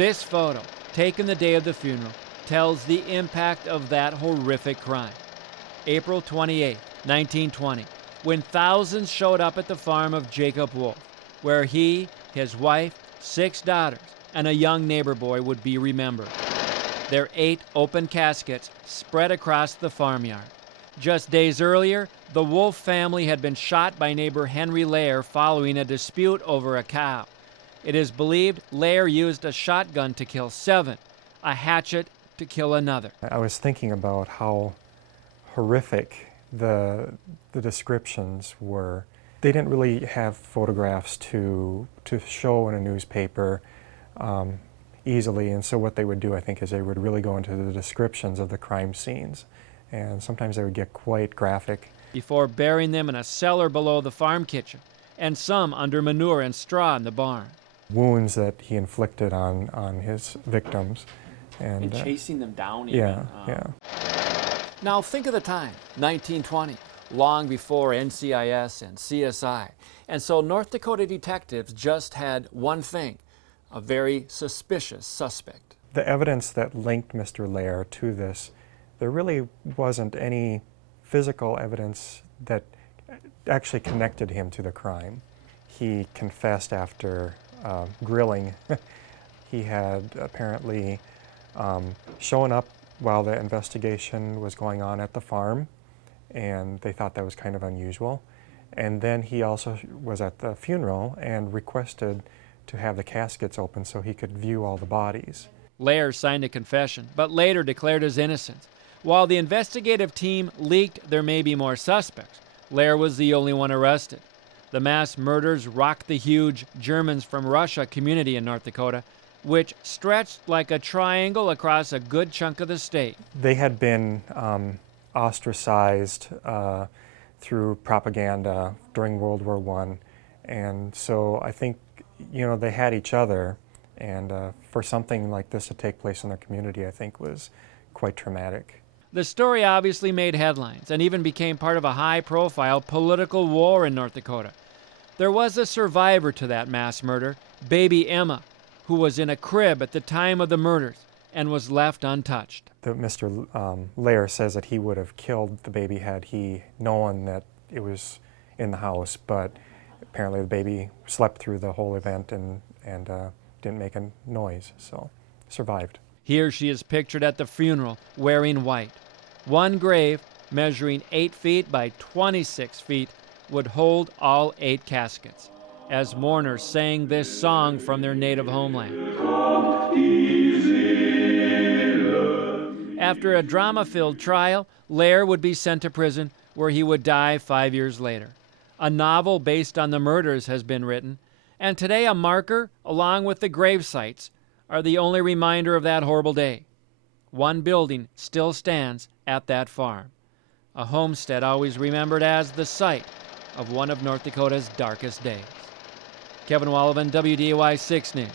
This photo, taken the day of the funeral, tells the impact of that horrific crime. April 28, 1920, when thousands showed up at the farm of Jacob Wolf, where he, his wife, 6 daughters, and a young neighbor boy would be remembered. Their 8 open caskets spread across the farmyard. Just days earlier, the Wolf family had been shot by neighbor Henry Lair following a dispute over a cow. It is believed Lair used a shotgun to kill 7, a hatchet to kill another. I was thinking about how horrific the descriptions were. They didn't really have photographs to show in a newspaper easily, and so what they would do, I think, is they would really go into the descriptions of the crime scenes, and sometimes they would get quite graphic. Before burying them in a cellar below the farm kitchen, and some under manure and straw in the barn. Wounds that he inflicted on his victims. And chasing them down even. Yeah. Now think of the time, 1920, long before NCIS and CSI. And so North Dakota detectives just had one thing, a very suspicious suspect. The evidence that linked Mr. Lair to this, there really wasn't any physical evidence that actually connected him to the crime. He confessed after grilling. He had apparently shown up while the investigation was going on at the farm, and they thought that was kind of unusual. And then he also was at the funeral and requested to have the caskets open so he could view all the bodies. Lair signed a confession, but later declared his innocence. While the investigative team leaked there may be more suspects, Lair was the only one arrested. The mass murders rocked the huge Germans from Russia community in North Dakota, which stretched like a triangle across a good chunk of the state. They had been ostracized through propaganda during World War I, and so I think, you know, they had each other, and for something like this to take place in their community, I think was quite traumatic. The story obviously made headlines and even became part of a high-profile political war in North Dakota. There was a survivor to that mass murder, baby Emma, who was in a crib at the time of the murders and was left untouched. Mr. Lair says that he would have killed the baby had he known that it was in the house, but apparently the baby slept through the whole event and didn't make a noise, so survived. Here she is pictured at the funeral wearing white. One grave, measuring 8 feet by 26 feet, would hold all 8 caskets, as mourners sang this song from their native homeland. After a drama-filled trial, Lair would be sent to prison, where he would die 5 years later. A novel based on the murders has been written, and today a marker, along with the grave sites, are the only reminder of that horrible day. One building still stands at that farm, a homestead always remembered as the site of one of North Dakota's darkest days. Kevin Wallivan, WDAY 6 News.